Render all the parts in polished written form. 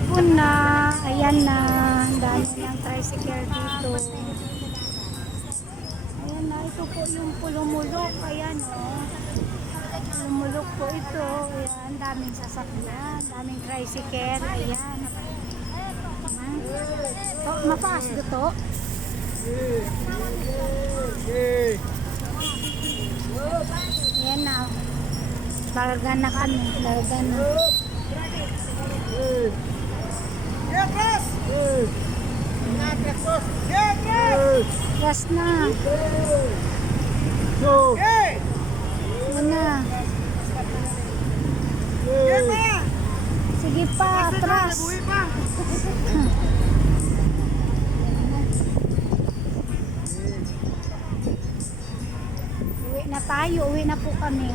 hapon na. Ayan na. Ang dami ng tricycle dito. Ayan na. Ito po yung Pulumulok. Ayan o. Pulumulok po ito. Ayan. Daming sasakyan. Daming tricycle. Ayan. Mapaas dito. Ayan na. Larga na kami. Larga na. Gas na. Mana? Sige pa, atras. Uwi na tayo. Uwi na po kami.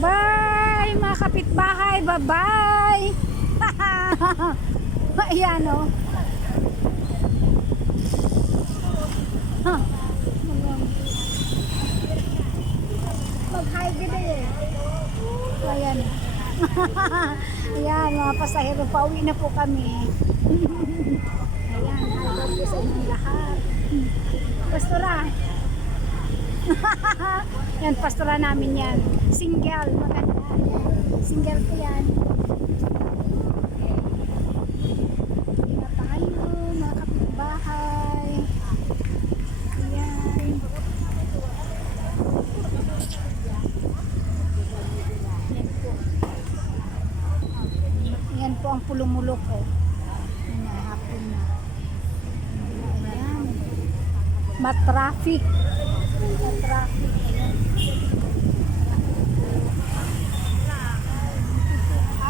Bye mga kapitbahay, bye bye. Ayan o. Mag-hi din eh. Ayan. Ayan mga pasahero, pauwi na po kami. Ayan, hello po sa inyong lahat. Pastora. Yan, pastora namin yan. Single, maganda. Single ko yan. Hindi na tayo, mga kapitbahay. Ayan. Yan po ang Pulumulok ko. Hapon na. Ayan. Matraffic. Matraffic.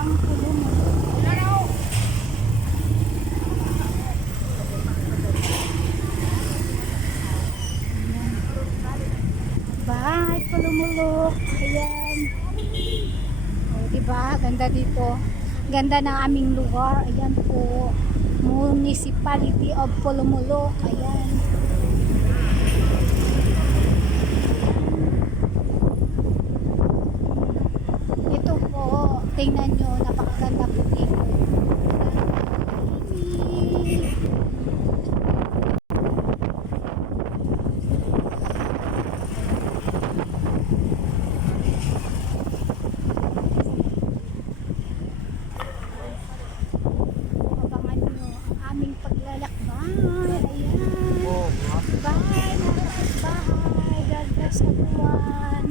Ang Pulumulok. Bye, Pulumulok. Ayan. O, diba? Ganda dito. Ganda ng aming lugar. Ayan po. Municipality of Pulumulok. Ayan. Ito po. Tingnan nyo. Napakaganda po dito. Paglalakbay. Ayan. Bye mga kapitbahay. God bless everyone.